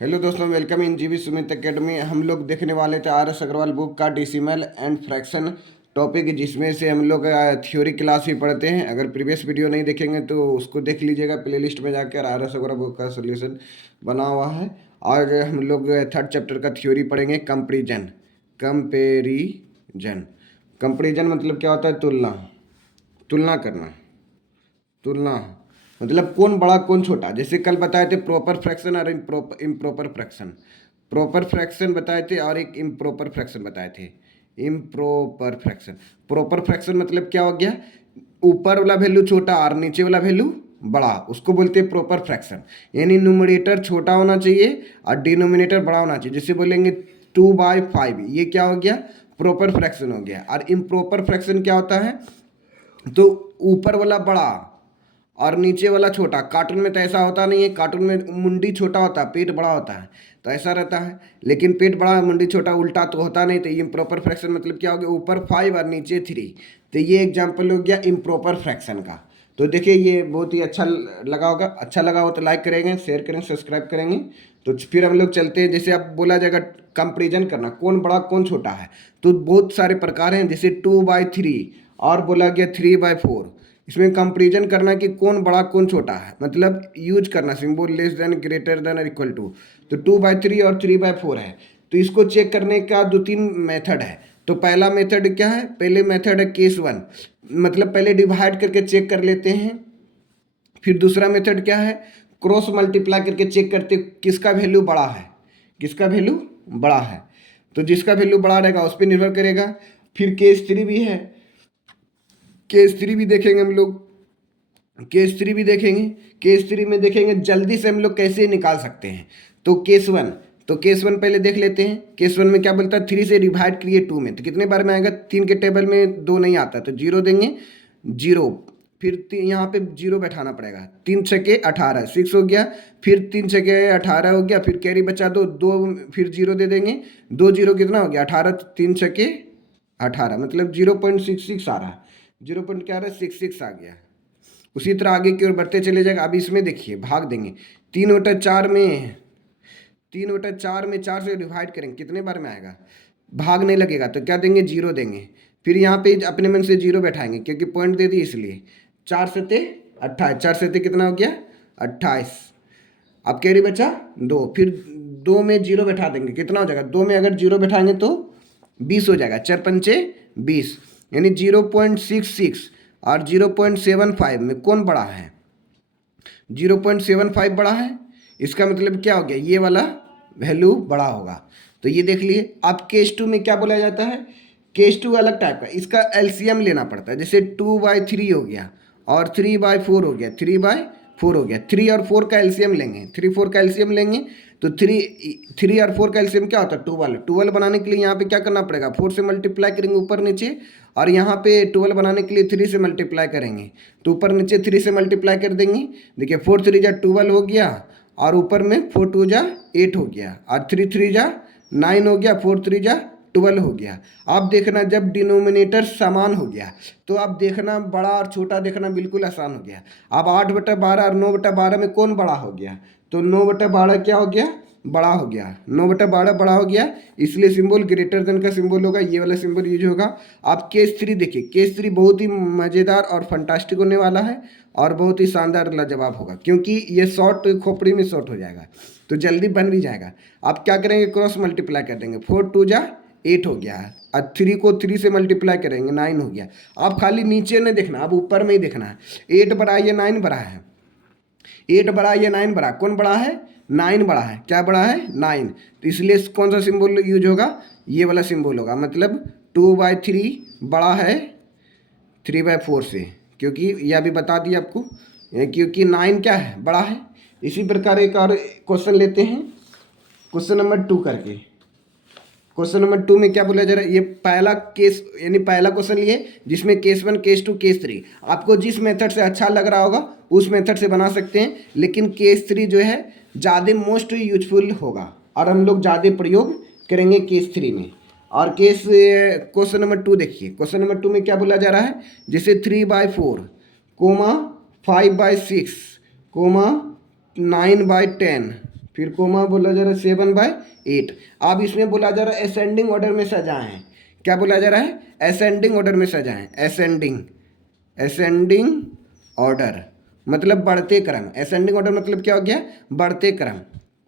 Hello दोस्तों, welcome in जीवी Sumit academy. हम लोग देखने वाले थे RS अग्रवाल बुक का डेसिमल एंड फ्रैक्शन टॉपिक, जिसमें से हम लोग थ्योरी क्लास भी पढ़ते हैं। अगर प्रीवियस वीडियो नहीं देखेंगे तो उसको देख लीजिएगा, प्लेलिस्ट में जाकर RS अग्रवाल बुक का सोल्यूशन बना हुआ है। आज हम लोग थर्ड चैप्टर का थ्योरी पढ़ेंगे, कंपेरिजन। कंपेरिजन कंपेरिजन मतलब क्या होता है? तुलना, तुलना करना। तुलना मतलब कौन बड़ा कौन छोटा। जैसे कल बताए थे प्रॉपर फ्रैक्शन और इम्प्रॉपर फ्रैक्शन। प्रॉपर फ्रैक्शन बताए थे और एक इम्प्रॉपर फ्रैक्शन बताए थे। इम्प्रॉपर फ्रैक्शन, प्रॉपर फ्रैक्शन मतलब क्या हो गया? ऊपर वाला वैल्यू छोटा और नीचे वाला वैल्यू बड़ा, उसको बोलते हैं प्रॉपर फ्रैक्शन। यानी न्यूमरेटर छोटा होना चाहिए और डिनोमिनेटर बड़ा होना चाहिए। जैसे बोलेंगे 2/5, ये क्या हो गया? प्रॉपर फ्रैक्शन हो गया। और इम्प्रॉपर फ्रैक्शन क्या होता है? तो ऊपर वाला बड़ा और नीचे वाला छोटा। कार्टून में तो ऐसा होता नहीं है, कार्टून में मुंडी छोटा होता है, पेट बड़ा होता है, तो ऐसा रहता है। लेकिन पेट बड़ा मुंडी छोटा उल्टा तो होता नहीं। तो ये इम्प्रॉपर फ्रैक्शन मतलब क्या हो गया? ऊपर 5 और नीचे 3। तो ये एग्जाम्पल हो गया इम्प्रॉपर फ्रैक्शन का। तो देखिए, ये बहुत ही अच्छा लगा होगा। अच्छा लगा हो तो लाइक करेंगे, शेयर करेंगे, सब्सक्राइब करेंगे। तो फिर हम लोग चलते हैं। जैसे अब बोला जाएगा कंपेरिजन करना, कौन बड़ा कौन छोटा है, तो बहुत सारे प्रकार हैं। जैसे 2/3 और बोला गया 3/4। इसमें कंपेरिजन करना कि कौन बड़ा कौन छोटा है, मतलब यूज करना symbol less than, greater than और इक्वल टू। तो 2/3 और 3/4 है, तो इसको चेक करने का 2-3 मेथड है। तो पहला मेथड क्या है? पहले मेथड है केस 1, मतलब पहले डिवाइड करके चेक कर लेते हैं। फिर दूसरा मेथड क्या है? क्रॉस मल्टीप्लाई करके चेक करते किसका वैल्यू बड़ा है, किसका वैल्यू बड़ा है। तो जिसका वैल्यू बड़ा रहेगा उस पर निर्भर करेगा। फिर केस 3 भी है, केस 3 भी देखेंगे हम लोग। केस 3 भी देखेंगे। केस 3 में देखेंगे जल्दी से हम लोग कैसे निकाल सकते हैं। तो केस 1, तो केस 1 पहले देख लेते हैं। केस 1 में क्या बोलता है? 3 से डिवाइड करिए 2 में, तो कितने बार में आएगा? 3 के टेबल में 2 नहीं आता, तो 0 देंगे, 0। फिर यहाँ पे 0 बैठाना पड़ेगा। 3 छके 18, 6 हो गया। फिर 3 छके 18 हो गया। फिर कैरी बचा दो, 2 फिर 0 दे देंगे। 2 0 कितना हो गया? 18, 3 छके 18, मतलब 0.66 आ रहा। 0 पॉइंट क्या आ रहा है? 66 आ गया। उसी तरह आगे की ओर बढ़ते चले जाएगा। अब इसमें देखिए, भाग देंगे। 3/4 में, 3/4 में 4 से डिवाइड करेंगे, कितने बार में आएगा? भाग नहीं लगेगा, तो क्या देंगे? 0 देंगे। फिर यहाँ पे अपने मन से 0 बैठाएंगे, क्योंकि पॉइंट दे दी इसलिए। 4 सत्ते 28, 4 सत्ते कितना हो गया? 28। अब कैरी बचा 2, फिर 2 में 0 बैठा देंगे, कितना हो जाएगा? 2 में अगर 0 बैठाएंगे तो 20 हो जाएगा। 4 पंचे 20, यानी 0.66 और 0.75 में कौन बड़ा है? 0.75 बड़ा है। इसका मतलब क्या हो गया? ये वाला वैल्यू बड़ा होगा। तो ये देख लिए। अब केस 2 में क्या बोला जाता है? केस 2 अलग टाइप का, इसका एलसीएम लेना पड़ता है। जैसे 2/3 हो गया और 3/4 हो गया, 3/4 हो गया। 3 और 4 का एलसीएम लेंगे, 3 4 का एलसीएम लेंगे। तो 3 और 4 का एलसीएम क्या होता है? 12। 12 बनाने के लिए यहाँ पे क्या करना पड़ेगा? 4 से मल्टीप्लाई करेंगे ऊपर नीचे, और यहाँ पे 12 बनाने के लिए 3 से मल्टीप्लाई करेंगे। तो ऊपर नीचे 3 से मल्टीप्लाई कर देंगे। देखिए 4 3 जा 12 हो गया, और ऊपर में 4 2 जा 8 हो गया, और 3 3 जा 9 हो गया, 4 3 जा 12 हो गया। अब देखना, जब डिनोमिनेटर समान हो गया तो अब देखना बड़ा और छोटा देखना बिल्कुल आसान हो गया। अब 8/12 और 9/12 में कौन बड़ा हो गया? तो 9/12 क्या हो गया? बड़ा हो गया। 9/12 बड़ा हो गया, इसलिए सिंबल ग्रेटर देन का सिंबल होगा, ये वाला सिंबल यूज होगा। आप केस 3 देखिए। केस 3 बहुत ही मज़ेदार और फंटास्टिक होने वाला है, और बहुत ही शानदार लाजवाब होगा, क्योंकि ये शॉर्ट खोपड़ी में शॉर्ट हो जाएगा, तो जल्दी बन भी जाएगा। आप क्या करेंगे? क्रॉस मल्टीप्लाई कर देंगे। 4 2 जा 8 हो गया, और 3 को 3 से मल्टीप्लाई करेंगे, 9 हो गया। आप खाली नीचे नहीं देखना, अब ऊपर में ही देखना है। 8 बड़ा है या 9 बड़ा है? 8 बड़ा है या 9 बड़ा? कौन बड़ा है? 9 बड़ा है। क्या बड़ा है? 9। तो इसलिए कौन सा सिंबल यूज होगा? ये वाला सिंबल होगा। मतलब 2/3 बड़ा है 3/4 से, क्योंकि यह अभी बता दिया आपको, क्योंकि 9 क्या है? बड़ा है। इसी प्रकार एक और क्वेश्चन लेते हैं, क्वेश्चन नंबर 2 करके। क्वेश्चन नंबर 2 में क्या बोला जा रहा है? ये पहला केस, यानी पहला क्वेश्चन लिए जिसमें केस 1, केस 2, केस 3, आपको जिस मेथड से अच्छा लग रहा होगा उस मेथड से बना सकते हैं। लेकिन केस 3 जो है ज़्यादा मोस्ट यूजफुल होगा, और हम लोग ज़्यादा प्रयोग करेंगे केस 3 में। और केस क्वेश्चन नंबर 2 देखिए। क्वेश्चन नंबर 2 में क्या बोला जा रहा है? जैसे 3/4, 5/6, 9/10, फिर कोमा बोला जा रहा है 7/8। अब इसमें बोला जा रहा है असेंडिंग ऑर्डर में सजाएं। क्या बोला जा रहा है? असेंडिंग ऑर्डर में सजाएं। असेंडिंग ऑर्डर मतलब बढ़ते क्रम। असेंडिंग ऑर्डर मतलब क्या हो गया?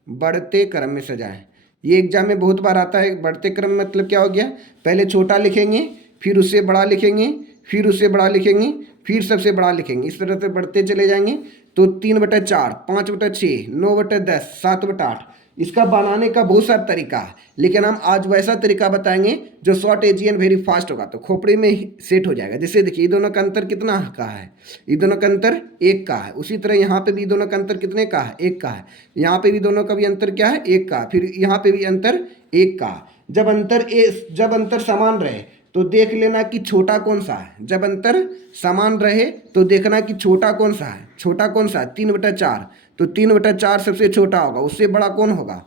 बढ़ते क्रम में सजाएं। ये एग्जाम में बहुत बार आता है। बढ़ते क्रम मतलब क्या हो गया? पहले छोटा लिखेंगे, फिर उससे बड़ा लिखेंगे, फिर उससे बड़ा लिखेंगे, फिर सबसे बड़ा लिखेंगे। इस तरह से बढ़ते चले जाएंगे। तो 3/4, 5/6, 9/10, 7/8। इसका बनाने का बहुत सारा तरीका है, लेकिन हम आज वैसा तरीका बताएंगे जो short AG and very fast होगा, तो खोपड़ी में ही सेट हो जाएगा। जैसे देखिए, ये दोनों का अंतर कितना का है? ये दोनों का अंतर 1 का है। उसी तरह यहाँ पे भी दोनों का अंतर कितने का है? 1 का है। यहाँ पे भी दोनों का भी अंतर क्या है? 1 का। फिर यहाँ पे भी अंतर 1 का। जब अंतर समान रहे तो देख लेना कि छोटा कौन सा है। जब अंतर समान रहे तो देखना कि छोटा कौन सा है। छोटा कौन सा है? 3/4। तो 3/4 सबसे छोटा होगा। उससे बड़ा कौन होगा?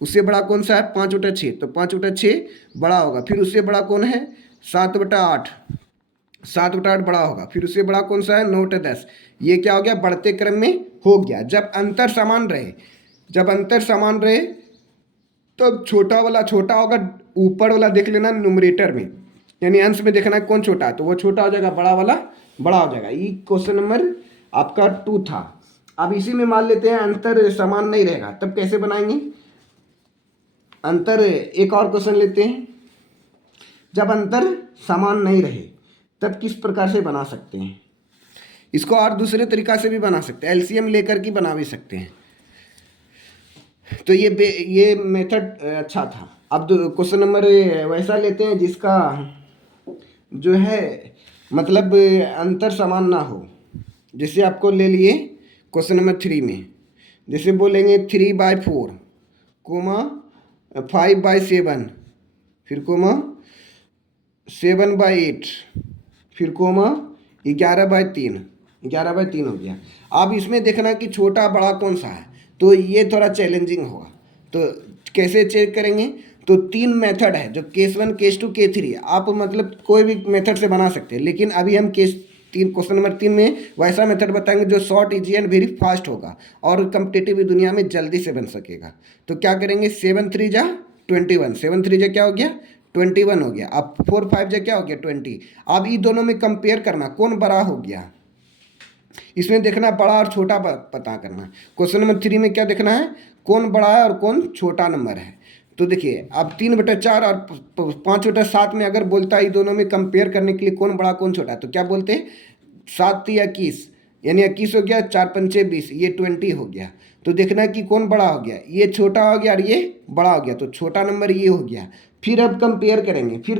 उससे बड़ा कौन सा है? 5/6। तो 5/6 बड़ा होगा। फिर उससे बड़ा कौन है? 7/8। 7/8 बड़ा होगा। फिर उससे बड़ा कौन सा है? 9/10। ये क्या हो गया? बढ़ते क्रम में हो गया। जब अंतर समान रहे तब छोटा वाला छोटा होगा। ऊपर वाला देख लेना न्यूमरेटर में, यानी अंश में देखना है कौन छोटा है, तो वो छोटा हो जाएगा, बड़ा वाला बड़ा हो जाएगा। ये क्वेश्चन नंबर आपका 2 था। अब इसी में मान लेते हैं अंतर समान नहीं रहेगा, तब कैसे बनाएंगे अंतर? एक और क्वेश्चन लेते हैं। जब अंतर समान नहीं रहे तब किस प्रकार से बना सकते हैं इसको? और दूसरे तरीका से भी बना सकते हैं, एलसीएम लेकर के बना भी सकते हैं। तो ये मेथड अच्छा था। अब क्वेश्चन नंबर वैसा लेते हैं जिसका जो है मतलब अंतर समान ना हो। जैसे आपको ले लिए क्वेश्चन नंबर 3 में, जैसे बोलेंगे 3/4 कोमा 5/7, फिर कोमा 7/8, फिर कोमा 11/3। 11/3 हो गया। अब इसमें देखना कि छोटा बड़ा कौन सा है, तो ये थोड़ा चैलेंजिंग होगा। तो कैसे चेक करेंगे? तो 3 मेथड है, जो केस 1, केस 2, केस 3। आप मतलब कोई भी मेथड से बना सकते हैं, लेकिन अभी हम क्वेश्चन नंबर 3 में वैसा मेथड बताएंगे जो short, easy and very fast होगा और कम्पिटेटिव दुनिया में जल्दी से बन सकेगा। तो क्या करेंगे? 7×3 = 21। 7×3 क्या हो गया? 21 हो गया। अब 4×5 क्या हो गया? 20। अब ये दोनों में कंपेयर करना कौन बड़ा हो गया। इसमें देखना बड़ा और छोटा पता करना। क्वेश्चन नंबर 3 में क्या देखना है? कौन बड़ा है और कौन छोटा नंबर है। तो देखिए, अब 3/4 और 5/7 में अगर बोलता है ये दोनों में कंपेयर करने के लिए कौन बड़ा कौन छोटा है, तो क्या बोलते हैं? 7×3 = 21, यानी 21 हो गया। 4×5 = 20, ये 20 हो गया। तो देखना कि कौन बड़ा हो गया। ये छोटा हो गया और ये बड़ा हो गया, तो छोटा नंबर ये हो गया। फिर अब कंपेयर करेंगे। देखिए,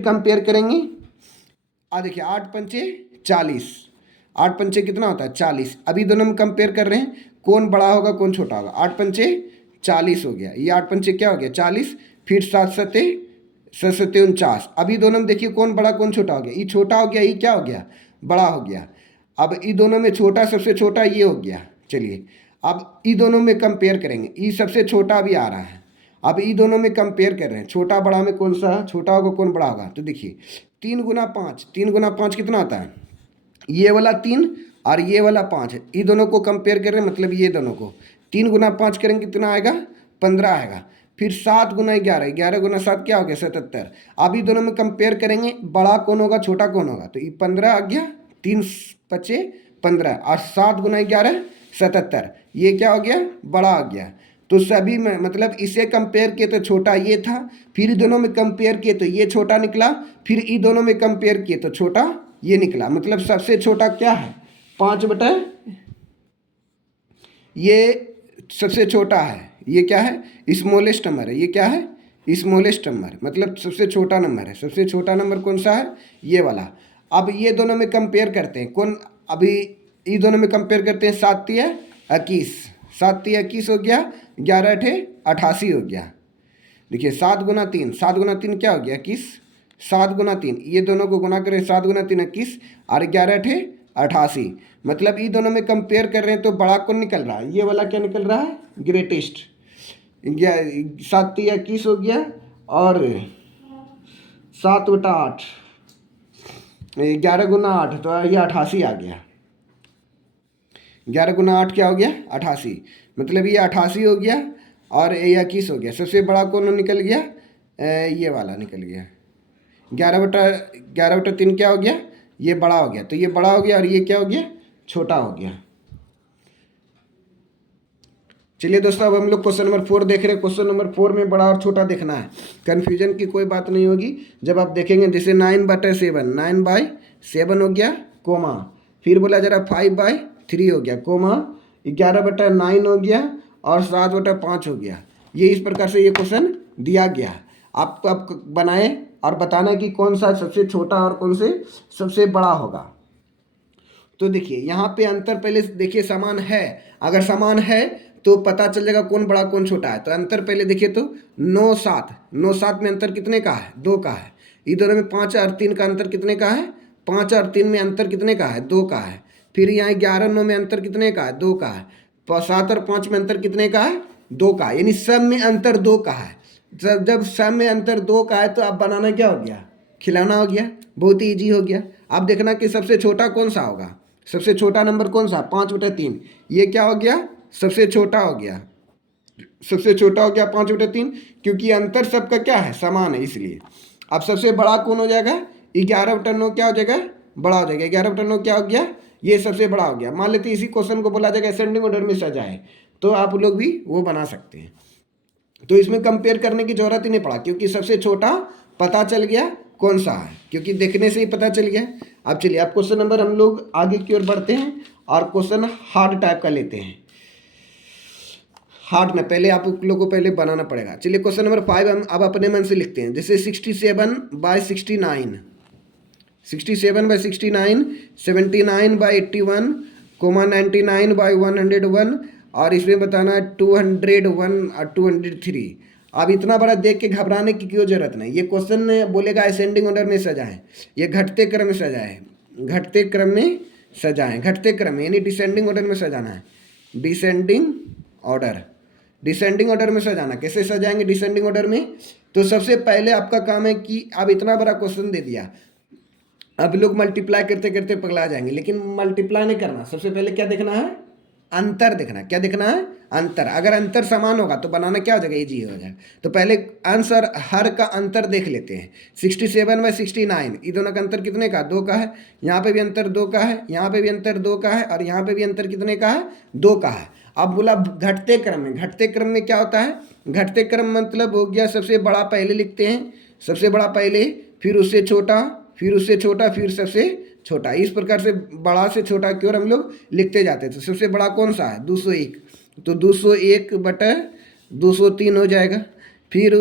8×5 = 40। 8×5 कितना होता है? 40। अभी दोनों में कंपेयर कर रहे हैं कौन बड़ा होगा कौन छोटा होगा। 8×5 = 40 हो गया। ये 8×5 क्या हो गया? 40। फिर 7×7 = 49। अभी दोनों में देखिए कौन बड़ा कौन छोटा हो गया। ये छोटा हो गया, ये क्या हो गया? बड़ा हो गया। अब ये दोनों में छोटा, सबसे छोटा ये हो गया। चलिए, अब ये दोनों में कंपेयर करेंगे। ये सबसे छोटा भी आ रहा है। अब ये दोनों में कंपेयर कर रहे हैं, छोटा बड़ा में कौन सा छोटा होगा कौन बड़ा होगा। तो देखिए, 3×5 कितना आता है? ये वाला 3 और ये वाला 5 है। ये दोनों को कंपेयर कर रहे हैं, मतलब ये दोनों को 3×5 करेंगे कितना आएगा? 15 आएगा। फिर 7×11, 11×7 क्या हो गया? 77। अभी दोनों में कंपेयर करेंगे, बड़ा कौन होगा छोटा कौन होगा। तो ये 15 आ गया, 3×5 = 15 और 7×11 = 77। ये क्या हो गया? बड़ा आ गया। तो सभी में मतलब इसे कंपेयर किए तो छोटा ये था, फिर दोनों में कंपेयर किए तो ये छोटा निकला, फिर ई दोनों में कंपेयर किए तो छोटा ये निकला। मतलब सबसे छोटा क्या है? 5/, ये सबसे छोटा है। ये क्या है? स्मॉलेस्ट नंबर है। ये क्या है? स्मॉलेस्ट नंबर, मतलब सबसे छोटा नंबर है। सबसे छोटा नंबर कौन सा है? ये वाला। अब ये दोनों में कंपेयर करते हैं कौन। अभी ये दोनों में कंपेयर करते हैं। 7×3 = 21। 7×3 = 21 हो गया। 11×8 = 88 हो गया। देखिए, 7×3 क्या हो गया? 21। 7×3 ये दोनों को गुना करें, 7×3 = 21 और 11×8 = 88। मतलब ये दोनों में कंपेयर कर रहे हैं तो बड़ा कौन निकल रहा है? ये वाला क्या निकल रहा है? ग्रेटेस्ट। 7×3 = 21 हो गया और 7/8 11×8 तो ये 88 आ गया। 11×8 क्या हो गया? 88। मतलब ये 88 हो गया और ये 21 हो गया। सबसे बड़ा कौन निकल गया? ये वाला निकल गया। 11/3 क्या हो गया? ये बड़ा हो गया। तो ये बड़ा हो गया और ये क्या हो गया? छोटा हो गया। चलिए दोस्तों, अब हम लोग क्वेश्चन नंबर 4 देख रहे हैं। क्वेश्चन नंबर 4 में बड़ा और छोटा देखना है। कन्फ्यूजन की कोई बात नहीं होगी जब आप देखेंगे। जैसे 9/7, 9/7 हो गया, कोमा। फिर बोला जरा 5/3 हो गया, कोमा। 11/9 हो गया और 7/5 हो गया। ये इस प्रकार से ये क्वेश्चन दिया गया। आपको आप बनाएं और बताना कि कौन सा सबसे छोटा और कौन से सबसे बड़ा होगा। तो देखिए यहाँ पे अंतर पहले देखिए समान है। अगर समान है तो पता चल जाएगा कौन बड़ा कौन छोटा है। तो अंतर पहले देखिए तो 9-7 में अंतर कितने का है? 2 का है। इधर में 5 और 3 का अंतर कितने का है? 5 और 3 में अंतर कितने का है? 2 का है। फिर यहाँ 11-9 में अंतर कितने का है? 2 का है। 7 और 5 में अंतर कितने का है? 2 का है। यानी सब में अंतर 2 का है। जब सब में अंतर 2 का है तो आप बनाना क्या हो गया? खिलाना हो गया। बहुत ही ईजी हो गया। आप देखना कि सबसे छोटा कौन सा होगा। सबसे छोटा नंबर कौन सा? 5/3। ये क्या हो गया? सबसे छोटा हो गया। सबसे छोटा हो गया 5/3, क्योंकि अंतर सबका क्या है? समान है, इसलिए। अब सबसे बड़ा कौन हो जाएगा? 11/9 क्या हो जाएगा? बड़ा हो जाएगा। 11/9 क्या हो गया? ये सबसे बड़ा हो गया। मान लेते हैं इसी क्वेश्चन को बोला जाएगा असेंडिंग ऑर्डर में सजाए, तो आप लोग भी वो बना सकते हैं। तो इसमें कंपेयर करने की जरूरत ही नहीं पड़ा, क्योंकि सबसे छोटा पता चल गया कौन सा है, क्योंकि देखने से ही पता चल गया। अब चलिए, अब क्वेश्चन नंबर हम लोग आगे की ओर बढ़ते हैं और क्वेश्चन हार्ड टाइप का लेते हैं। हार्ड में पहले आप लोग को पहले बनाना पड़ेगा। चलिए क्वेश्चन नंबर 5 हम अब अपने मन से लिखते हैं। जैसे 67/69, 67/69, 79/81, 99/101, और इसमें बताना है 201 और 203। अब इतना बड़ा देख के घबराने की क्यों जरूरत नहीं। ये क्वेश्चन बोलेगा असेंडिंग ऑर्डर में सजाएं, ये घटते क्रम में सजाएं, घटते क्रम में सजाएं, घटते क्रम में, यानी डिसेंडिंग ऑर्डर में सजाना है। डिसेंडिंग ऑर्डर, डिसेंडिंग ऑर्डर में सजाना। कैसे सजाएंगे डिसेंडिंग ऑर्डर में? तो सबसे पहले आपका काम है कि अब इतना बड़ा क्वेश्चन दे दिया, अब लोग मल्टीप्लाई करते करते पगला जाएंगे, लेकिन मल्टीप्लाई नहीं करना। सबसे पहले क्या देखना है? अंतर देखना। क्या देखना है? अंतर। अगर अंतर समान होगा तो बनाना क्या हो जाएगा? इजी हो जाएगा। तो पहले अंश और हर का अंतर देख लेते हैं। 67/69, ये दोनों का अंतर कितने का? 2 का है। यहाँ पे भी अंतर 2 का है, यहाँ पे भी अंतर 2 का है, और यहाँ पे भी अंतर कितने का है? 2 का है। अब बोला घटते क्रम में। घटते क्रम में क्या होता है? घटते क्रम मतलब हो गया सबसे बड़ा पहले लिखते हैं, सबसे बड़ा पहले, फिर उससे छोटा, फिर उससे छोटा, फिर सबसे छोटा। इस प्रकार से बड़ा से छोटा की ओर हम लोग लिखते जाते हैं। तो सबसे बड़ा कौन सा है? 201, तो 201/203 हो जाएगा। फिर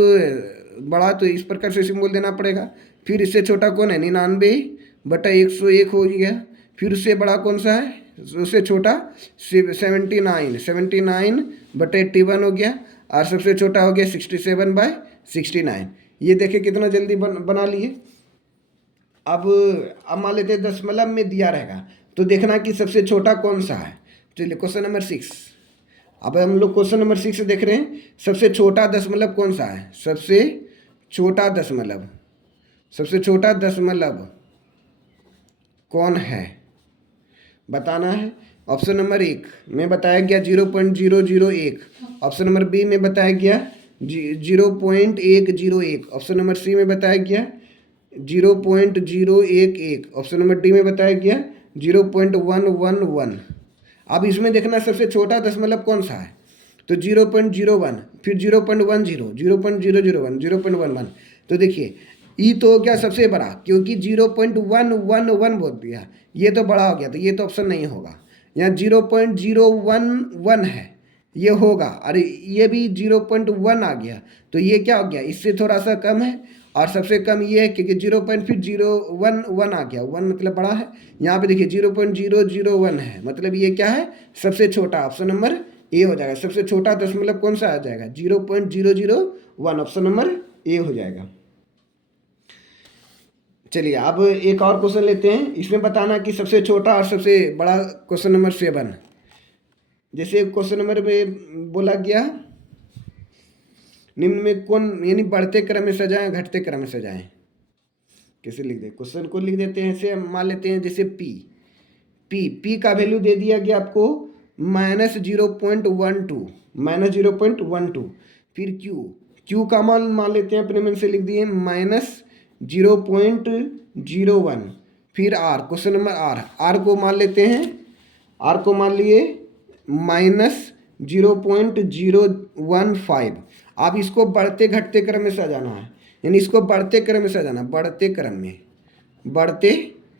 बड़ा तो इस प्रकार से सिंबल देना पड़ेगा। फिर इससे छोटा कौन है? 99/101 हो गया। फिर उससे बड़ा कौन सा है? उससे छोटा 79/81 हो गया, और सबसे छोटा हो गया 67/69। ये देखे कितना जल्दी बना लिए। अब मान लेते हैं दशमलव में दिया रहेगा, तो देखना कि सबसे छोटा कौन सा है। चलिए क्वेश्चन नंबर 6, अब हम लोग क्वेश्चन नंबर 6 देख रहे हैं। सबसे छोटा दशमलव कौन सा है? सबसे छोटा दशमलव, सबसे छोटा दशमलव कौन है बताना है। ऑप्शन नंबर 1 में बताया गया 0.001, ऑप्शन नंबर बी में बताया गया 0.101, ऑप्शन नंबर सी में बताया गया 0.011, ऑप्शन नंबर डी में बताया गया 0.111। अब इसमें देखना सबसे छोटा दशमलव कौन सा है। तो 0.01, फिर 0.10, 0.001, 0.11। तो देखिए ई तो हो गया सबसे बड़ा, क्योंकि 0.111 बोल दिया, ये तो बड़ा हो गया, तो ये तो ऑप्शन नहीं होगा। यहाँ 0.011 है, ये होगा। अरे ये भी 0.1 आ गया, तो ये क्या हो गया? इससे थोड़ा सा कम है, और सबसे कम ये है क्योंकि 0.011 आ गया। 1 मतलब बड़ा है। यहाँ पे देखिए 0.001 है, मतलब ये क्या है? सबसे छोटा। ऑप्शन नंबर ए हो जाएगा। सबसे छोटा दशमलव कौन सा आ जाएगा? 0.001, ऑप्शन नंबर ए हो जाएगा। चलिए अब एक और क्वेश्चन लेते हैं। इसमें बताना कि सबसे छोटा और सबसे बड़ा। क्वेश्चन नंबर 7, जैसे क्वेश्चन नंबर में बोला गया निम्न में कौन, यानी बढ़ते क्रम में सजाएं घटते क्रम में सजाएं। कैसे लिख दे? क्वेश्चन को लिख देते हैं ऐसे, मान लेते हैं जैसे पी का वैल्यू दे दिया गया आपको -0.12, -0.12। फिर क्यू का मान लेते हैं अपने मन से लिख दिए -0.01। फिर आर, क्वेश्चन नंबर आर को मान लेते हैं, आर को मान लिए -0.015। अब इसको बढ़ते घटते क्रम में सजाना है, यानी इसको बढ़ते क्रम में सजाना, बढ़ते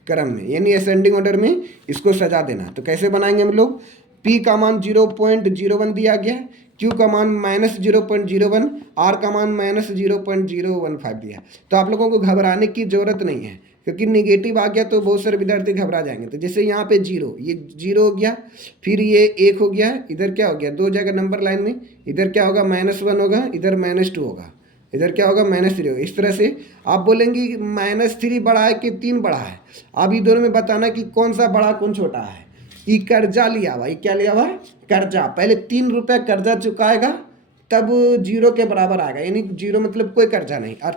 क्रम में यानी असेंडिंग ऑर्डर में इसको सजा देना। तो कैसे बनाएंगे हम लोग, P का मान 0.01 दिया गया, Q का मान -0.01, R का मान -0.015 दिया। तो आप लोगों को घबराने की ज़रूरत नहीं है, क्योंकि निगेटिव आ गया तो बहुत सारे विद्यार्थी घबरा जाएंगे। तो जैसे यहाँ पे 0, ये 0 हो गया, फिर ये 1 हो गया, इधर क्या हो गया, 2 जगह नंबर लाइन में, इधर क्या होगा -1 होगा, इधर -2 होगा, इधर क्या होगा -3 होगा। इस तरह से आप बोलेंगे कि -3 बड़ा है कि 3 बड़ा है। अब ये दोनों में बताना कि कौन सा बड़ा कौन छोटा है। ये कर्जा लिया हुआ, ये क्या लिया हुआ, कर्जा। पहले 3 रुपये कर्जा चुकाएगा तब 0 के बराबर आएगा, यानी 0 मतलब कोई कर्जा नहीं, और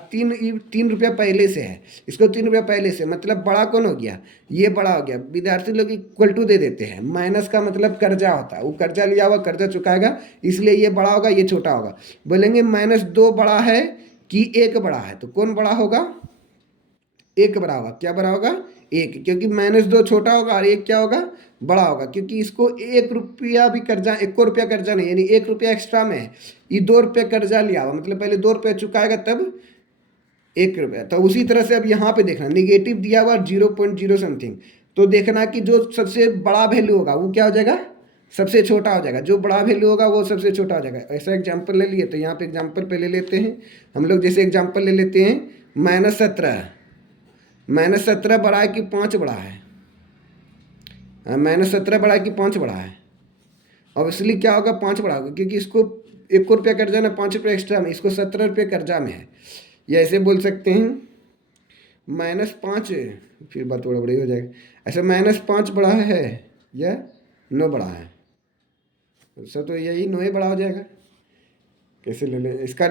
3 रुपया पहले से है, इसको 3 रुपया पहले से, मतलब बड़ा कौन हो गया, ये बड़ा हो गया। विद्यार्थी लोग इक्वल टू दे देते हैं, माइनस का मतलब कर्जा होता है, वो कर्जा लिया हुआ कर्जा चुकाएगा, इसलिए ये बड़ा होगा ये छोटा होगा। बोलेंगे -2 बड़ा है कि 1 बड़ा है, तो कौन बड़ा होगा, 1 बड़ा होगा। क्या बड़ा होगा, 1, क्योंकि -2 छोटा होगा और 1 क्या होगा, बड़ा होगा। क्योंकि इसको 1 रुपया भी कर्जा, 1 रुपया कर्जा नहीं, यानी 1 रुपया एक्स्ट्रा में है, ये 2 रुपये कर्जा लिया हुआ, मतलब पहले 2 रुपये चुकाएगा तब 1 रुपया। तो उसी तरह से अब यहाँ पे देखना, निगेटिव दिया हुआ 0.0 समथिंग, तो देखना कि जो सबसे बड़ा वैल्यू होगा वो क्या हो जाएगा, सबसे छोटा हो जाएगा। जो बड़ा वैल्यू होगा वो सबसे छोटा हो जाएगा। ऐसा एग्जाम्पल ले लिए, तो यहाँ पे एग्जाम्पल पे ले लेते हैं हम लोग। जैसे एग्जाम्पल ले लेते हैं -17 बड़ा है कि 5 बड़ा है, -17 बड़ा है कि 5 बड़ा है। ऑब्वियसली क्या होगा, 5 बड़ा होगा, क्योंकि इसको 1 रुपया कर्जा ना, 5 रुपये एक्स्ट्रा में, इसको 17 रुपये कर्जा में है। या ऐसे बोल सकते हैं -5, फिर बात थोड़ा बड़ी हो जाएगी। ऐसे -5 बड़ा है या 9 बड़ा है, ऐसा तो यही 9 ही बड़ा हो जाएगा। कैसे ले लें इसका,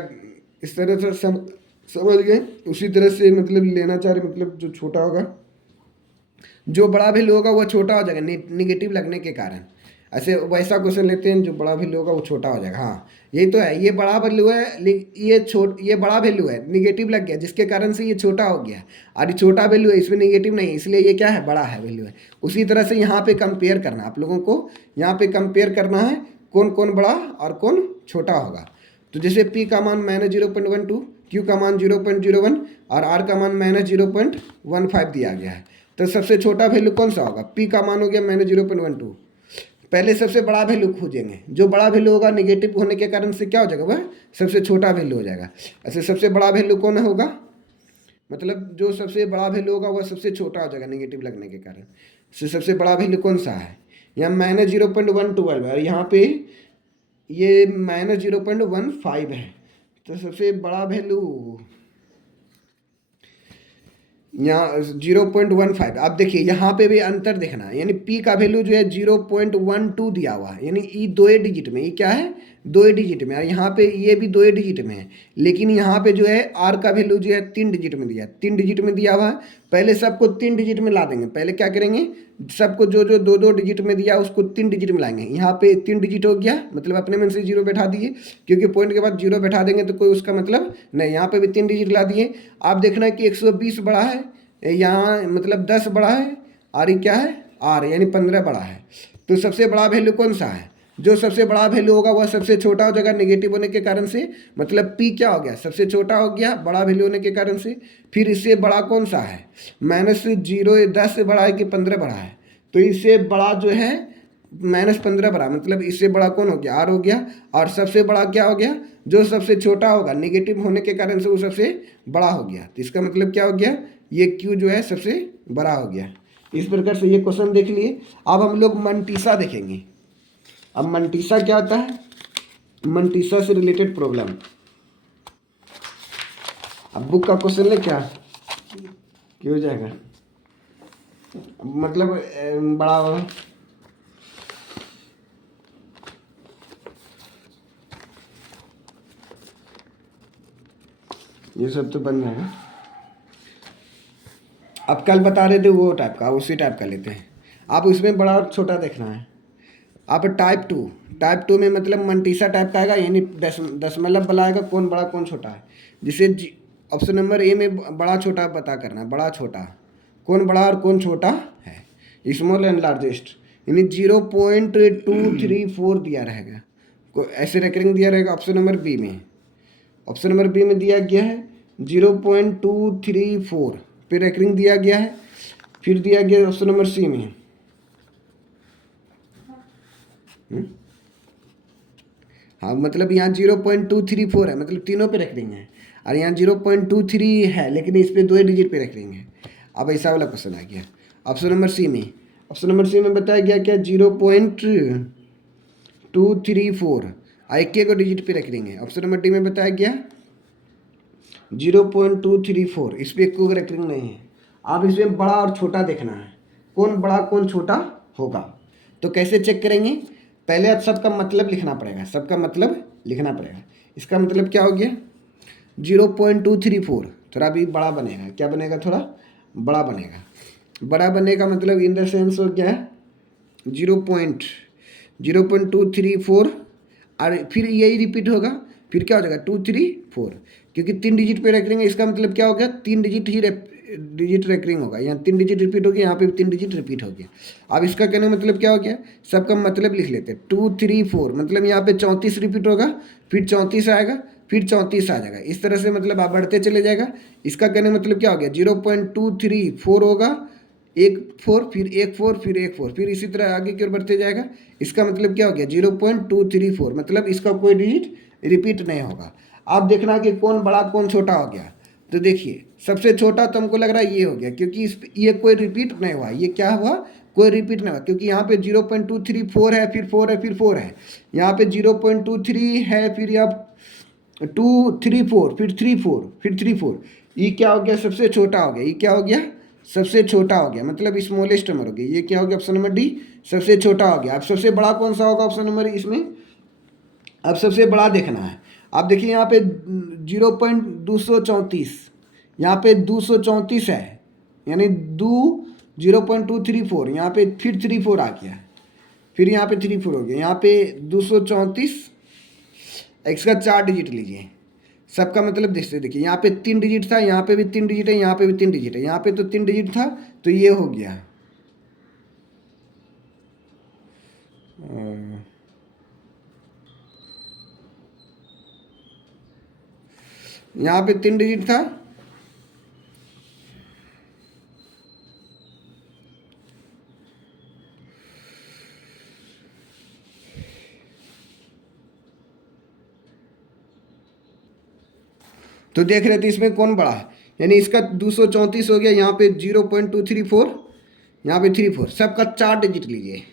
इस तरह से समझ गए। उसी तरह से मतलब लेना चाह रहे, मतलब जो छोटा होगा, जो बड़ा वैल्यू होगा वो छोटा हो जाएगा निगेटिव लगने के कारण। ऐसे वैसा क्वेश्चन लेते हैं, जो बड़ा वैल्यू होगा वो छोटा हो जाएगा। हाँ यही तो है, ये बड़ा वैल्यू है, ये बड़ा वैल्यू है, निगेटिव लग गया, जिसके कारण से ये छोटा हो गया, और ये छोटा वैल्यू है, इसमें निगेटिव नहीं, इसलिए ये क्या है, बड़ा है, वैल्यू है। उसी तरह से यहाँ पे कंपेयर करना, आप लोगों को यहाँ पे कंपेयर करना है कौन कौन बड़ा और कौन छोटा होगा। तो जैसे P का मान -0.12, Q का मान 0.01 और R का मान -0.15 दिया गया है। तो सबसे छोटा वैल्यू कौन सा होगा, P का मान हो गया -0.12। पहले सबसे बड़ा वैल्यू खोजेंगे, जो बड़ा वैल्यू होगा निगेटिव होने के कारण से क्या हो जाएगा, वह सबसे छोटा वैल्यू हो जाएगा। ऐसे सबसे बड़ा वैल्यू कौन होगा, मतलब जो सबसे बड़ा वैल्यू होगा वह सबसे छोटा हो जाएगा निगेटिव लगने के कारण से। सबसे बड़ा वैल्यू कौन सा है, यहाँ -0.112 है, यहाँ पे ये -0.15 है। तो सबसे बड़ा वैल्यू यहाँ 0.15। अब देखिए यहाँ पे भी अंतर देखना है, यानी P का वैल्यू जो है 0.12 दिया हुआ है, यानी ये 2 डिजिट में, ये क्या है, 2 डिजिट में, और यहाँ पे ये भी 2 डिजिट में है। लेकिन यहाँ पे जो है R का वैल्यू जो है 3 डिजिट में दिया है, 3 डिजिट में दिया हुआ है। पहले सबको 3 डिजिट में ला देंगे, पहले क्या करेंगे, सबको जो जो 2 डिजिट में दिया उसको 3 डिजिट में लाएंगे। यहाँ पे 3 डिजिट हो गया, मतलब अपने मन से 0 बैठा दिए, क्योंकि पॉइंट के बाद 0 बैठा देंगे तो कोई उसका मतलब नहीं। यहाँ पे भी 3 डिजिट ला दिए। आप देखना है कि 120 बड़ा है, यहाँ मतलब 10 बड़ा है, और ये क्या है, R यानी 15 बड़ा है। तो सबसे बड़ा वैल्यू कौन सा है, जो सबसे बड़ा वैल्यू होगा वह सबसे छोटा हो जाएगा निगेटिव होने के कारण से, मतलब P क्या हो गया, सबसे छोटा हो गया बड़ा वैल्यू होने के कारण से। फिर इससे बड़ा कौन सा है, -10 बड़ा है कि 15 बड़ा है, तो इससे बड़ा जो है -15 बड़ा, मतलब इससे बड़ा कौन हो गया, R हो गया। और सबसे बड़ा क्या हो गया, जो सबसे छोटा होगा निगेटिव होने के कारण से वो सबसे बड़ा हो गया। तो इसका मतलब क्या हो गया, ये Q जो है सबसे बड़ा हो गया। इस प्रकार से ये क्वेश्चन देख लिए। अब हम लोग मंटीसा देखेंगे। अब मंटीसा क्या होता है, मंटीसा से रिलेटेड प्रॉब्लम। अब बुक का क्वेश्चन ले क्या हो जाएगा, मतलब बड़ा होगा। ये सब तो बन जाएगा। अब कल बता रहे थे वो टाइप का, उसी टाइप का लेते हैं। आप उसमें बड़ा और छोटा देखना है। आप टाइप 2 में मतलब मंटीसा टाइप का आएगा, यानी दशमलव वाला आएगा, कौन बड़ा कौन छोटा है। जिसे ऑप्शन नंबर ए में बड़ा छोटा पता करना है, बड़ा छोटा कौन बड़ा और कौन छोटा है, स्मॉल एंड लार्जेस्ट, यानी 0.234 दिया रहेगा, ऐसे रेकरिंग दिया रहेगा ऑप्शन नंबर बी में। ऑप्शन नंबर बी में दिया गया है 0.234 पे रेकरिंग दिया गया है। फिर दिया गया ऑप्शन नंबर सी में हाँ, मतलब यहाँ 0.234 है, मतलब तीनों पे रेकरिंग है, और यहाँ 0.23 है लेकिन इस पे दो ही डिजिट पे रेकरिंग है। अब ऐसा वाला क्वेश्चन आ गया ऑप्शन नंबर सी में। ऑप्शन नंबर सी में बताया गया क्या 0.234 एक को डिजिट पे रेकरिंग है। ऑप्शन नंबर डी में बताया गया 0.234 इस पर एक को रेकरिंग नहीं है। अब इसमें बड़ा और छोटा देखना है, कौन बड़ा कौन छोटा होगा। तो कैसे चेक करेंगे, पहले अब सबका मतलब लिखना पड़ेगा, सबका मतलब लिखना पड़ेगा। इसका मतलब क्या हो गया 0.234 थोड़ा भी बड़ा बनेगा, क्या बनेगा, थोड़ा बड़ा बनेगा। बड़ा बनने का मतलब इन द सेंस हो क्या है 0.234 और फिर यही रिपीट होगा, फिर क्या हो जाएगा 234, क्योंकि 3 डिजिट पे रेकरिंग है, इसका मतलब क्या हो गया 3 डिजिट ही डिजिट रेकरिंग होगा। यहाँ 3 डिजिट रिपीट हो गया, यहाँ पे 3 डिजिट रिपीट हो गया। अब इसका कहने का मतलब क्या हो गया, सबका मतलब लिख लेते हैं 234 मतलब यहाँ पे 34 रिपीट होगा, फिर 34 आएगा, फिर 34 आ जाएगा, इस तरह से मतलब आप बढ़ते चले जाएगा। इसका कहने का मतलब क्या हो गया 0.234 होगा, एक 4 फिर एक 4 फिर एक 4 फिर इसी तरह आगे की ओर बढ़ते जाएगा। इसका मतलब क्या हो गया 0.234 मतलब इसका कोई डिजिट रिपीट नहीं होगा। आप देखना कि कौन बड़ा कौन छोटा हो गया। तो देखिए सबसे छोटा तो हमको लग रहा है ये हो गया, क्योंकि ये कोई रिपीट नहीं हुआ, ये क्या हुआ कोई रिपीट नहीं हुआ, क्योंकि यहाँ पे 0.234 है, फिर 4 है, फिर 4 है, यहाँ पे 0.23 है, फिर यहाँ 234 फिर 34 फिर 34, ये क्या हो गया सबसे छोटा हो गया, ये क्या हो गया सबसे छोटा हो गया, मतलब स्मॉलेस्ट नंबर हो गया। ये क्या हो गया ऑप्शन नंबर डी सबसे छोटा हो गया। अब सबसे बड़ा कौन सा होगा ऑप्शन नंबर इसमें, अब सबसे बड़ा देखना है। आप देखिए यहाँ पे 0.234 यहाँ पे 234 है, यानी 0.234 यहाँ पे फिर 34 आ गया, फिर यहाँ पे 34 हो गया, यहाँ पे 234 इसका 4 डिजिट लीजिए। सबका मतलब देखते देखिए यहाँ पे 3 डिजिट था, यहाँ पे भी 3 डिजिट है, यहाँ पे भी 3 डिजिट है, यहाँ पे तो 3 डिजिट था तो ये हो गया यहाँ पे 3 डिजिट था, तो देख रहे थे इसमें कौन बड़ा है, यानी इसका 234 हो गया, यहाँ पे 0.234 यहाँ पे 34, सबका 4 डिजिट लीजिए।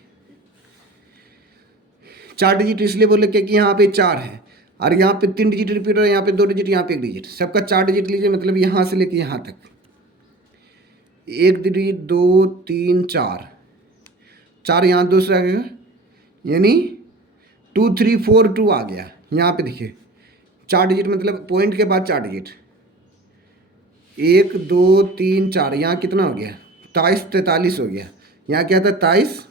4 डिजिट इसलिए बोले क्योंकि यहाँ पे 4 है और यहाँ पे 3 डिजिट रिपीट हो रहा है, यहाँ पे 2 डिजिट, यहाँ पे 1 डिजिट, सबका 4 डिजिट लीजिए, मतलब यहाँ से लेके यहाँ तक 1 डिजिट 2 3 4 4 यहाँ 2 से आ गया, यानी 2 3 4 2 आ गया। यहाँ पे देखिए 4 डिजिट मतलब पॉइंट के बाद 4 डिजिट 1 2 3 4, यहाँ कितना हो गया 23 43 हो गया। यहाँ क्या था 23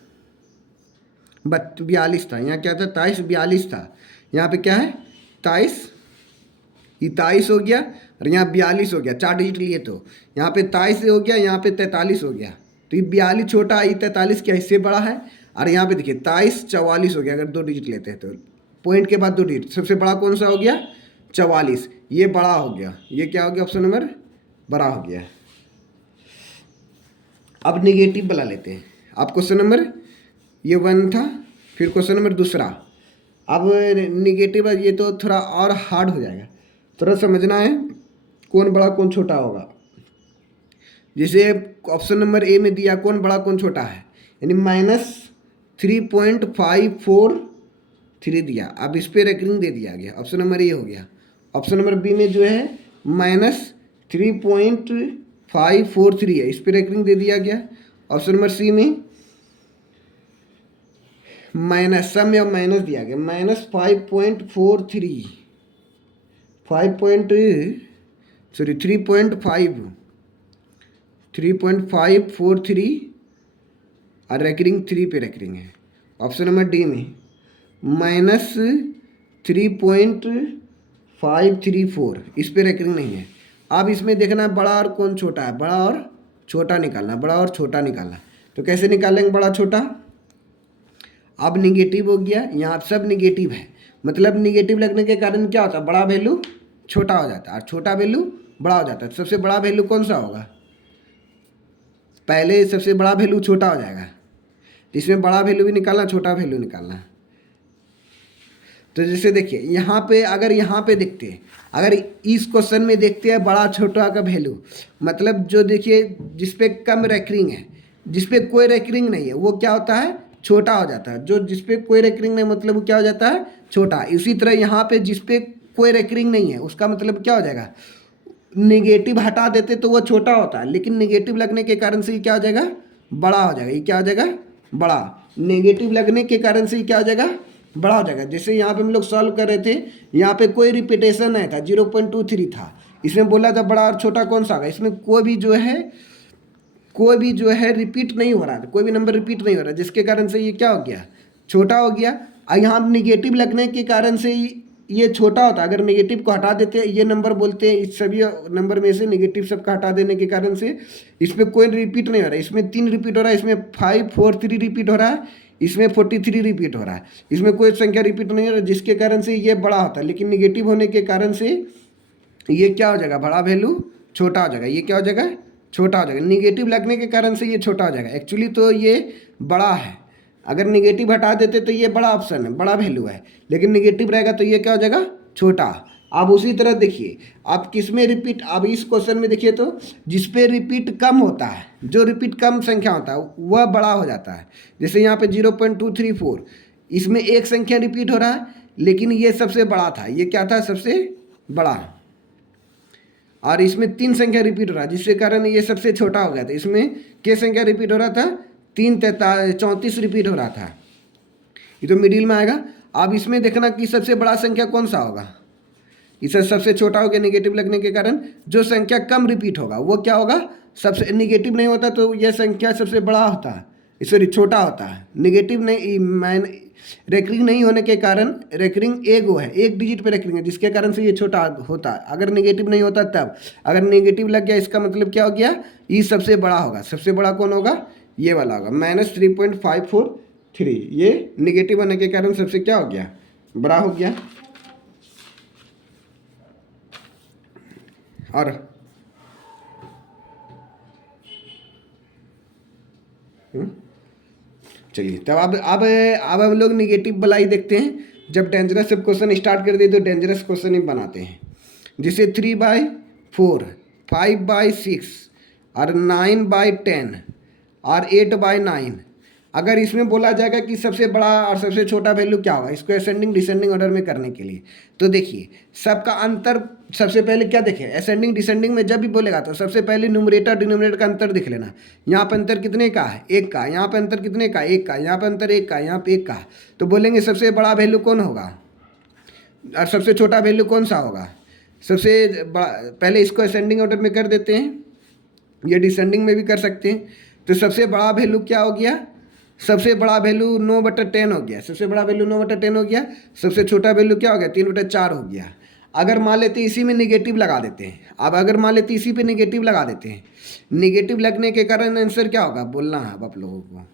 42 था, यहाँ क्या था 23 42 था, यहाँ पे क्या है 23 ये 23 हो गया और यहाँ 42 हो गया, 4 डिजिट लिए तो यहाँ पे 23 हो गया, यहाँ पे 43 हो गया, तो ये 42 छोटा, ये 43 क्या इससे बड़ा है, और यहाँ पे देखिए 23 44 हो गया अगर 2 डिजिट लेते हैं तो पॉइंट के बाद 2 डिजिट, सबसे बड़ा कौन सा हो गया 44, ये बड़ा हो गया, ये क्या हो गया ऑप्शन नंबर बड़ा हो गया। अब निगेटिव वाला लेते हैं। अब क्वेश्चन नंबर ये 1 था, फिर क्वेश्चन नंबर दूसरा, अब निगेटिव ये तो थोड़ा और हार्ड हो जाएगा, थोड़ा समझना है कौन बड़ा कौन छोटा होगा। जैसे ऑप्शन नंबर ए में दिया कौन बड़ा कौन छोटा है, यानी -3.543 दिया, अब इस पर रेकरिंग दे दिया गया, ऑप्शन नंबर ए हो गया। ऑप्शन नंबर बी में जो है -3.543 है, इस पर रेकरिंग दे दिया गया। ऑप्शन नंबर सी में माइनस सम या माइनस दिया गया -5.43 3.543 और रेकरिंग 3 पे रेकरिंग है। ऑप्शन नंबर डी में -3.534, इस पे रेकरिंग नहीं है। अब इसमें देखना है बड़ा और कौन छोटा है, बड़ा और छोटा निकालना, बड़ा और छोटा निकालना। तो कैसे निकालेंगे बड़ा छोटा? अब निगेटिव हो गया, यहाँ सब निगेटिव है, मतलब निगेटिव लगने के कारण क्या होता है, बड़ा वैल्यू छोटा हो जाता है और छोटा वैल्यू बड़ा हो जाता है। सबसे बड़ा वैल्यू कौन सा होगा? पहले सबसे बड़ा वैल्यू छोटा हो जाएगा, इसमें बड़ा वैल्यू भी निकालना, छोटा वैल्यू निकालना। तो जैसे देखिए यहाँ पे, अगर यहाँ पे देखते हैं, अगर इस क्वेश्चन में देखते हैं बड़ा छोटा का वैल्यू, मतलब जो देखिए जिस पे कम रेकरिंग है, जिस पे कोई रेकरिंग नहीं है, वो क्या होता है, छोटा हो जाता है। जो जिस पे कोई रेकरिंग नहीं मतलब वो क्या हो जाता है, छोटा। इसी तरह यहाँ पे जिस पे कोई रेकरिंग नहीं है, उसका मतलब क्या हो जाएगा, निगेटिव हटा देते तो वो छोटा होता है, लेकिन निगेटिव लगने के कारण से ये क्या हो जाएगा, बड़ा हो जाएगा। ये क्या हो जाएगा, बड़ा। नेगेटिव लगने के कारण से ये क्या हो जाएगा, बड़ा हो जाएगा। जैसे यहाँ पे हम लोग सॉल्व कर रहे थे, यहाँ पे कोई रिपीटेशन नहीं था, 0.23 था। इसमें बोला था बड़ा और छोटा कौन सा होगा, इसमें कोई भी जो है रिपीट नहीं हो रहा था, कोई भी नंबर रिपीट नहीं हो रहा, जिसके कारण से ये क्या हो गया, छोटा हो गया। और यहाँ निगेटिव लगने के कारण से ये छोटा होता। अगर नेगेटिव को हटा देते, ये नंबर बोलते हैं इस सभी नंबर में से नेगेटिव सबका हटा देने के कारण से इसमें कोई रिपीट नहीं हो रहा है। इसमें 3 रिपीट हो रहा है, इसमें 543 रिपीट हो रहा है, इसमें 43 रिपीट हो रहा है, इसमें कोई संख्या रिपीट नहीं हो रहा है, जिसके कारण से ये बड़ा होता है। लेकिन निगेटिव होने के कारण से ये क्या हो जाएगा, बड़ा वैल्यू छोटा हो जाएगा। ये क्या हो जाएगा, छोटा हो जाएगा। निगेटिव लगने के कारण से ये छोटा हो जाएगा। एक्चुअली तो ये बड़ा है, अगर निगेटिव हटा देते तो ये बड़ा ऑप्शन है, बड़ा वैल्यू है, लेकिन निगेटिव रहेगा तो ये क्या हो जाएगा, छोटा। अब उसी तरह देखिए, आप किस में रिपीट, अब इस क्वेश्चन में देखिए तो जिस पे रिपीट कम होता है, जो रिपीट कम संख्या होता है वह बड़ा हो जाता है। जैसे यहाँ पे 0.234, इसमें एक संख्या रिपीट हो रहा है, लेकिन ये सबसे बड़ा था, ये क्या था, सबसे बड़ा। और इसमें 3 संख्या रिपीट हो रहा है, जिसके कारण ये सबसे छोटा हो गया था। इसमें क्या संख्या रिपीट हो रहा था, 34 रिपीट हो रहा था, ये तो मिडिल में आएगा। अब इसमें देखना कि सबसे बड़ा संख्या कौन सा होगा, इसे सबसे छोटा हो गया नेगेटिव लगने के कारण। जो संख्या कम रिपीट होगा वो क्या होगा, सबसे नेगेटिव नहीं होता तो यह संख्या सबसे बड़ा होता है, सॉरी छोटा होता है। नेगेटिव नहीं, रेकरिंग नहीं होने के कारण, रेकरिंग एक डिजिट पे रेकरिंग है, जिसके कारण से ये छोटा होता है। अगर नेगेटिव नहीं होता तब, अगर नेगेटिव लग गया इसका मतलब क्या हो गया, ये सबसे बड़ा होगा। सबसे बड़ा कौन होगा, ये वाला होगा, -3.543। ये नेगेटिव होने के कारण सबसे क्या हो गया, बड़ा हो गया। और चलिए तब अब हम लोग निगेटिव वाला ही देखते हैं। जब डेंजरस सब क्वेश्चन स्टार्ट कर दिए तो डेंजरस क्वेश्चन ही बनाते हैं। जैसे 3/4, 5/6 और 9/10 और 8/9। अगर इसमें बोला जाएगा कि सबसे बड़ा और सबसे छोटा वैल्यू क्या होगा, इसको असेंडिंग डिसेंडिंग ऑर्डर में करने के लिए, तो देखिए सबका अंतर सबसे पहले क्या देखें, असेंडिंग डिसेंडिंग में जब भी बोलेगा तो सबसे पहले न्यूमरेटर डिनोमिनेटर का अंतर देख लेना। यहाँ पर अंतर कितने का है, 1 का। यहाँ पर अंतर कितने का, 1 का। यहाँ पर अंतर 1 का, यहाँ पे 1 का। तो बोलेंगे सबसे बड़ा वैल्यू कौन होगा और सबसे छोटा वैल्यू कौन सा होगा। सबसे बड़ा, पहले इसको असेंडिंग ऑर्डर में कर देते हैं, ये डिसेंडिंग में भी कर सकते हैं। तो सबसे बड़ा वैल्यू क्या हो गया, सबसे बड़ा वैल्यू 9/10 हो गया। सबसे बड़ा वैल्यू 9/10 हो गया। सबसे छोटा वैल्यू क्या हो गया, 3/4 हो गया। अगर मान लेते इसी में निगेटिव लगा देते हैं, अब अगर मान लेते इसी पे निगेटिव लगा देते हैं, निगेटिव लगने के कारण आंसर क्या होगा, बोलना है अब आप लोगों को।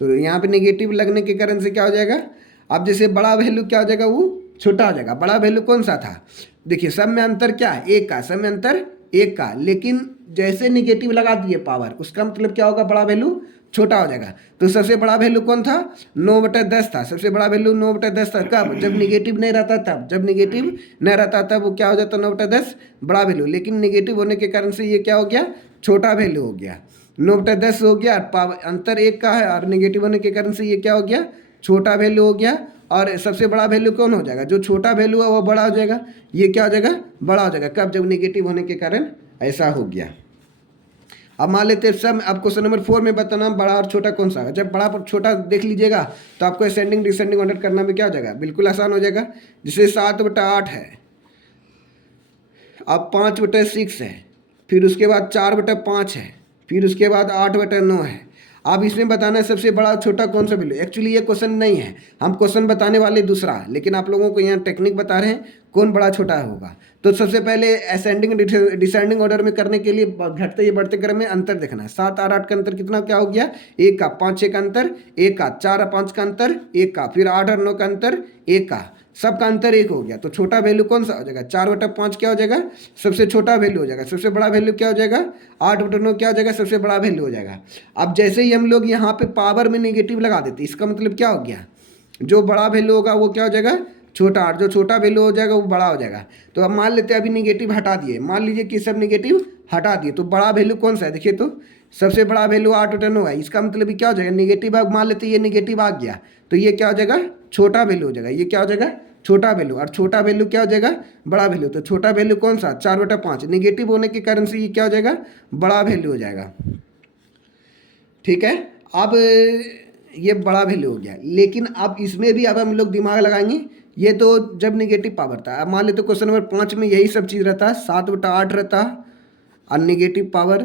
तो यहाँ पे निगेटिव लगने के कारण से क्या हो जाएगा, अब जैसे बड़ा वैल्यू क्या हो जाएगा, वो छोटा हो जाएगा। बड़ा वैल्यू कौन सा था, देखिए सब में अंतर क्या है, 1 का। सब में अंतर 1 का, लेकिन जैसे निगेटिव लगा दिए पावर, उसका मतलब क्या होगा, बड़ा वैल्यू छोटा हो जाएगा। तो सबसे बड़ा वैल्यू कौन था, 9/10 था। सबसे बड़ा वैल्यू 9/10 था। कब, जब निगेटिव नहीं रहता तब। जब निगेटिव नहीं रहता तब वो क्या हो जाता, 9/10 बड़ा वैल्यू। लेकिन निगेटिव होने के कारण से ये क्या हो गया, छोटा वैल्यू हो गया। 9/10 हो गया, पावर अंतर 1 का है, और निगेटिव होने के कारण से ये क्या हो गया, छोटा वैल्यू हो गया। और सबसे बड़ा वैल्यू कौन हो जाएगा, जो छोटा वैल्यू है वो बड़ा हो जाएगा। ये क्या हो जाएगा, बड़ा हो जाएगा। कब, जब निगेटिव होने के कारण ऐसा हो गया। अब मान लेते हैं सब, अब क्वेश्चन नंबर 4 में बताना बड़ा और छोटा कौन सा है। जब बड़ा और छोटा देख लीजिएगा तो आपको असेंडिंग डिसेंडिंग ऑर्डर करना में क्या हो जाएगा, बिल्कुल आसान हो जाएगा। जैसे 7/8 है, अब 5/6 है, फिर उसके बाद 4/5 है, फिर उसके बाद 8/9 है। अब इसमें बताना है सबसे बड़ा छोटा कौन सा वैल्यू। एक्चुअली ये क्वेश्चन नहीं है, हम क्वेश्चन बताने वाले दूसरा, लेकिन आप लोगों को यहाँ टेक्निक बता रहे हैं कौन बड़ा छोटा होगा। तो सबसे पहले असेंडिंग डिसेंडिंग ऑर्डर में करने के लिए घटते या बढ़ते क्रम में अंतर देखना है। 7 और 8 का अंतर कितना क्या हो गया, 1 का, 5 6 का अंतर 1 का, 4 और 5 का अंतर 1 का, फिर 8 और 9 का अंतर 1 का, सबका अंतर 1 हो गया। तो छोटा वैल्यू कौन सा हो जाएगा, 4/5 क्या हो जाएगा, सबसे छोटा वैल्यू हो जाएगा। सबसे बड़ा वैल्यू क्या हो जाएगा, 8/9 क्या हो जाएगा, सबसे बड़ा वैल्यू हो जाएगा। अब जैसे ही हम लोग यहाँ पे पावर में नेगेटिव लगा देते, इसका मतलब क्या हो गया, जो बड़ा वैल्यू होगा वो क्या हो जाएगा, छोटा, और जो छोटा वैल्यू हो जाएगा वो बड़ा हो जाएगा। तो अब मान लेते हैं अभी नेगेटिव हटा दिए, मान लीजिए कि सब नेगेटिव हटा दिए, तो बड़ा वैल्यू कौन सा है, देखिए तो सबसे बड़ा वैल्यू 8/9 है। इसका मतलब क्या हो जाएगा, नेगेटिव, अब मान लेते हैं ये नेगेटिव आ गया, तो ये क्या हो जाएगा, छोटा वैल्यू हो जाएगा। ये क्या हो जाएगा, छोटा वैल्यू, और छोटा वैल्यू क्या हो जाएगा, बड़ा वैल्यू। तो छोटा वैल्यू कौन सा, 4/5, नेगेटिव होने के कारण से ये क्या हो जाएगा, बड़ा वैल्यू हो जाएगा। ठीक है, अब ये बड़ा वैल्यू हो गया। लेकिन अब इसमें भी अब हम लोग दिमाग लगाएंगे, ये तो जब नेगेटिव पावर था। अब मान लेते क्वेश्चन नंबर 5 में यही सब चीज़ रहता, 7/8 रहता, और नेगेटिव पावर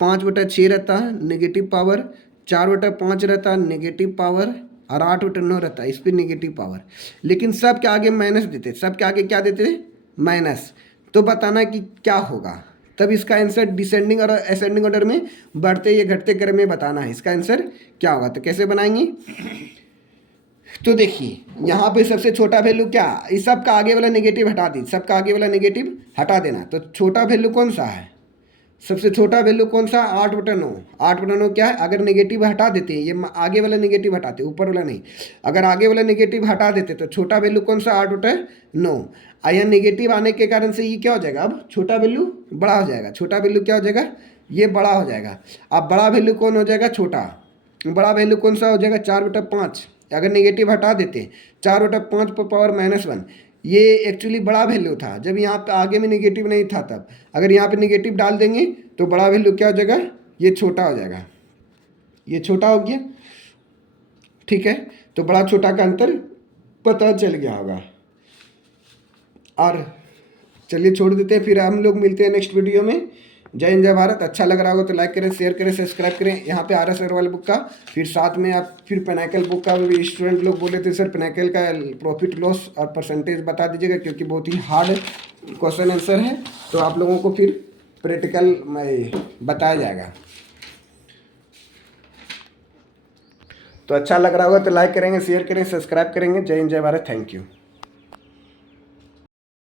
5/6 रहता, नेगेटिव पावर 4/5 रहता, नेगेटिव पावर, और 8/9 रहता, इस पर नेगेटिव पावर। लेकिन सब के आगे माइनस देते, सब के आगे क्या देते, माइनस। तो बताना कि क्या होगा, तब इसका आंसर डिसेंडिंग और असेंडिंग ऑर्डर में बढ़ते या घटते क्रम में बताना है इसका आंसर क्या होगा। तो कैसे बनाएंगे, तो देखिए यहाँ पे सबसे छोटा वैल्यू क्या, इस सब का आगे वाला नेगेटिव हटा दी, सबका आगे वाला नेगेटिव हटा देना। तो छोटा वैल्यू कौन सा है, सबसे छोटा वैल्यू कौन सा, 8/9। 8/9 क्या है, अगर नेगेटिव हटा देते हैं, ये आगे वाला नेगेटिव हटाते, ऊपर वाला नहीं, अगर आगे वाला नेगेटिव हटा देते तो छोटा वैल्यू कौन सा, 8/9। यहाँ नेगेटिव आने के कारण से ये क्या हो जाएगा, अब छोटा वैल्यू बड़ा हो जाएगा, छोटा वैल्यू क्या हो जाएगा, ये बड़ा हो जाएगा। अब बड़ा वैल्यू कौन हो जाएगा, छोटा, बड़ा वैल्यू कौन सा हो जाएगा, 4/5। अगर नेगेटिव हटा देते, 4/5 पर पावर -1, ये एक्चुअली बड़ा वैल्यू था जब यहाँ पे आगे में नेगेटिव नहीं था तब। अगर यहाँ पे नेगेटिव डाल देंगे तो बड़ा वैल्यू क्या हो जाएगा, ये छोटा हो जाएगा, ये छोटा हो गया। ठीक है, तो बड़ा छोटा का अंतर पता चल गया होगा। और चलिए छोड़ देते हैं, फिर हम लोग मिलते हैं नेक्स्ट वीडियो में। जय हिंद, जय भारत। अच्छा लग रहा होगा तो लाइक करें, शेयर करें, सब्सक्राइब करें। यहाँ पे RS अग्रवाल बुक का, फिर साथ में आप फिर पिनाकल बुक का भी, स्टूडेंट लोग बोले थे सर पिनाकल का प्रॉफिट लॉस और परसेंटेज बता दीजिएगा, क्योंकि बहुत ही हार्ड क्वेश्चन आंसर है, तो आप लोगों को फिर प्रैक्टिकल में बताया जाएगा। तो अच्छा लग रहा होगा तो लाइक करेंगे, शेयर करें, सब्सक्राइब करेंगे। जय हिंद, जय भारत। Thank you.